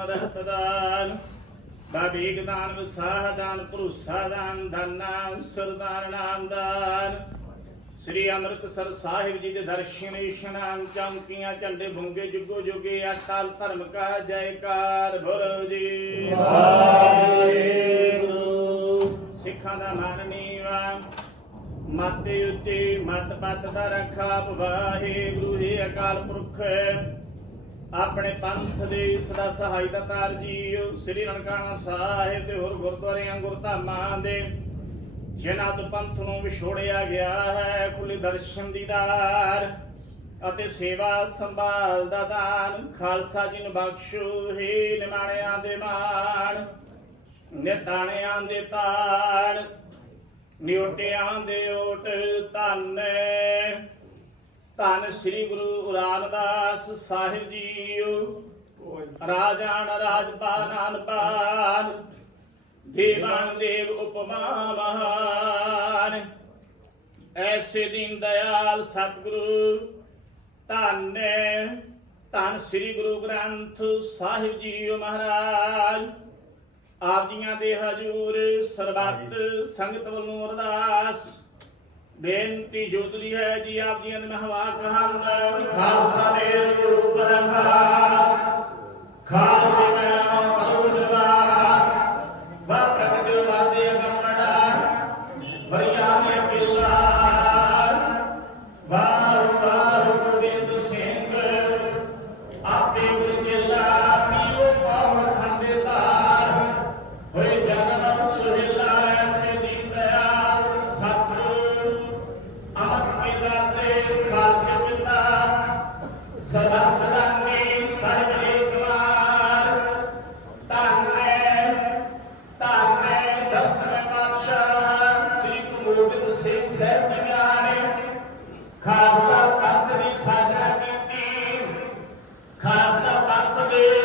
ਦਾਨ ਰਹਿਤ ਦਾਨ ਬਾਬੀਕ ਦਾਨ ਵਿਸਾਹ ਦਾਨ ਭਰੋਸਾ ਦਾਨ ਦਾਨਾ ਸਰਦਾਨ ਨਾਮ ਦਾਨ। ਸ੍ਰੀ ਅੰਮ੍ਰਿਤਸਰ ਸਾਹਿਬ ਜੀ ਦੇ ਦਰਸ਼ਨ ਇਸ਼ਨਾਨ ਚਮਕੀਆਂ ਝੰਡੇ ਬੁੰਗੇ ਜੁਗੋ ਜੁਗੇ ਅਕਾਲ ਧਰਮ ਕਾ ਜੈਕਾਰ ਗੁਰੂ ਜੀ। ਸਿੱਖਾਂ ਦਾ ਮਨ ਨੀਵਾ ਮਾਤੇ ਉੱਤੇ ਮਤ ਪਤ ਦਾ ਰੱਖਾ ਵਾਹਿਗੁਰੂ ਜੀ ਅਕਾਲ ਪੁਰਖ। ਆਪਣੇ ਪੰਥ ਦੇ ਸਦਾ ਸਹਾਇਤਾ ਤਾਰ ਜੀ ਸ੍ਰੀ ਨਨਕਾਣਾ ਸਾਹਿਬ ਤੇ ਹੋਰ ਗੁਰਦੁਆਰਿਆਂ, ਗੁਰਧਾਮਾਂ ਦੇ ਜਿਨ੍ਹਾਂ ਤੋਂ ਪੰਥ ਨੂੰ ਵਿਛੋੜਿਆ ਗਿਆ ਹੈ ਖੁੱਲੇ ਦਰਸ਼ਨ ਦੀਦਾਰ ਅਤੇ ਸੇਵਾ ਸੰਭਾਲ ਦਾ ਦਾਨ। ਖਾਲਸਾ ਜੀ ਨੂੰ ਬਖਸ਼ੋ ਹੀ ਨਿਮਾਣਿਆਂ ਦੇ ਮਾਣ, ਨਿਤਾਣਿਆਂ ਦੇ ਤਾਣ, ਨਿਉਟਿਆਂ ਦੇ ਓਟ ਧੰਨ ਧੰਨ ਸ੍ਰੀ ਗੁਰੂ ਰਾਮਦਾਸ ਸਾਹਿਬ ਜੀਓ। ਰਾਜਾਨ ਰਾਜਪਾਨ ਅਨਪਾਨ ਦੇਵਾਨ ਦੇਵ ਉਪਮਾ ਮਹਾਨ। ਐਸੇ ਦੀਨ ਦਇਆਲ ਸਤਿਗੁਰੂ, ਧੰਨ ਧੰਨ ਸ੍ਰੀ ਗੁਰੂ ਗ੍ਰੰਥ ਸਾਹਿਬ ਜੀਓ ਮਹਾਰਾਜ। ਆਪ ਜੀਆਂ ਦੇ ਹਜੂਰ ਸਰਬੱਤ ਸੰਗਤ ਵੱਲੋਂ ਅਰਦਾਸ। ਬੇਨਤੀ ਜੋਦਰੀ ਹੈ ਜੀ ਆਪ ਜੀਆਂ ਦੇ ਮਹਵਾ ਕਹਨ ਖਾਲਸਾ ਮੇਰੇ ਉੱਪਰ ਖਾਸ ਸ੍ਰੀ ਸਿੰਘ ਸਾਹਿਬ ਜੀ ਨੇ ਖਾਲਸਾ ਪੰਥ ਦੀ ਸਾਜਨਾ ਕੀਤੀ। ਖਾਲਸਾ ਪੰਥ ਦੇ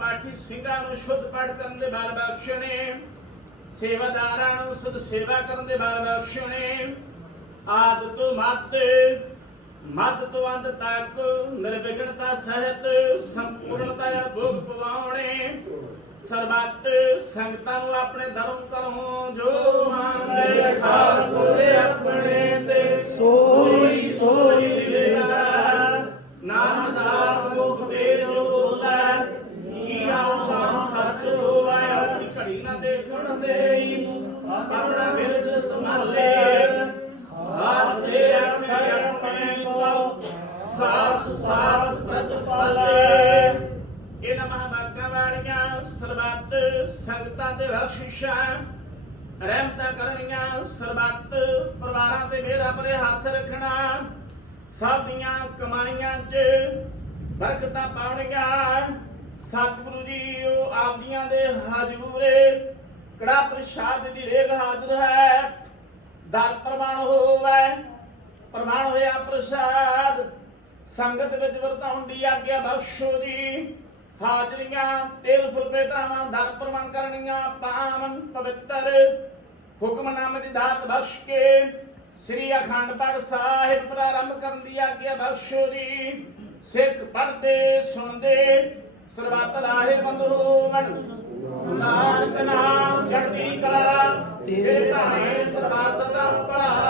ਪਾਠੀ ਸਿੰਘਾਂ ਨੂੰ ਸ਼ੁੱਧ ਪਾਠ ਕਰਨ ਦੇ ਬਲ ਬਖਸ਼ਣੇ। ਸੇਵਾਦਾਰਾਂ ਨੂੰ ਸੁਧ ਸੇਵਾ ਕਰਨ ਦੇ ਬਲ ਬਖਸ਼ਣੇ। ਆਦ ਤੋਂ ਮੱਧ ਮੱਧ ਤੋਂ ਅੰਤ ਤੱਕ ਨਿਰਵਿਘਨਤਾ ਸਹਿਤ ਸੰਪੂਰਨਤਾ ਨਾਲ ਭੋਗ ਪਵਾਉਣੇ। ਸਰਬੱਤ ਸੰਗਤਾਂ ਨੂੰ ਆਪਣੇ ਧਰਮ ਕਰੋ ਜੋ ਮੰਗੇ ਖਾਤੁਰੇ ਆਪਣੇ ਤੇ ਸੋਈ ਸੋਈ ਦਿਲੇਗਾ ਸਰਬੱਤ ਸੰਗਤਾਂ ਦੇ ਬਖਸ਼ਿਸ਼ਾਂ ਰਹਿਮਤਾਂ ਕਰਨੀਆਂ, ਸਰਬੱਤ ਪਰਿਵਾਰਾਂ ਤੇ ਮੇਰਾ ਪਰੇ ਹੱਥ ਰੱਖਣਾ। ਸਭ ਦੀਆਂ ਕਮਾਈਆਂ 'ਚ ਬਰਕਤਾਂ ਪਾਉਣੀਆਂ। ਸਤਿਗੁਰੂ ਜੀ, ਉਹ ਆਪਦੀਆਂ ਦੇ ਹਜ਼ੂਰੇ ਕੜਾ ਪ੍ਰਸ਼ਾਦ ਦੀ ਰੇਗ ਹਾਜ਼ਰ ਹੈ। ਦਰ ਪ੍ਰਮਾਣ ਹੋਵੇ, ਪ੍ਰਮਾਣ ਹੋਇਆ ਪ੍ਰਸਾਦ। ਸੰਗਤ ਵਿੱਚ ਵਰਤਾਉਣ ਦੀ ਆਗਿਆ ਬਖਸ਼ੋ ਜੀ। ਹਾਜ਼ਰੀਆਂ, ਤੇਲ ਫੁਰਪੇਟਾਵਾਂ ਦਰ ਪ੍ਰਮਾਣ ਕਰਨੀਆਂ, ਪਾਵਨ ਪਵਿੱਤਰ। ਹੁਕਮਨਾਮੇ ਦੀ ਦਾਤ ਬਖਸ਼ ਕੇ ਸ੍ਰੀ ਅਖੰਡ ਪਾਠ ਸਾਹਿਬ ਪ੍ਰਾਰੰਭ ਕਰਨ ਦੀ ਆਗਿਆ ਬਖਸ਼ੋ ਜੀ ਸਿੱਖ ਪੜਦੇ ਸੁਣਦੇ, ਸਰਬੱਤ ਲਾਹੇ ਬੰਦ ਹੋਵਣ। ਨਾਨਕ ਨਾਮ ਚੜ੍ਹਦੀ ਕਲਾ, ਤੇਰੇ ਭਾਣੇ ਸਰਬੱਤ ਦਾ ਭਲਾ।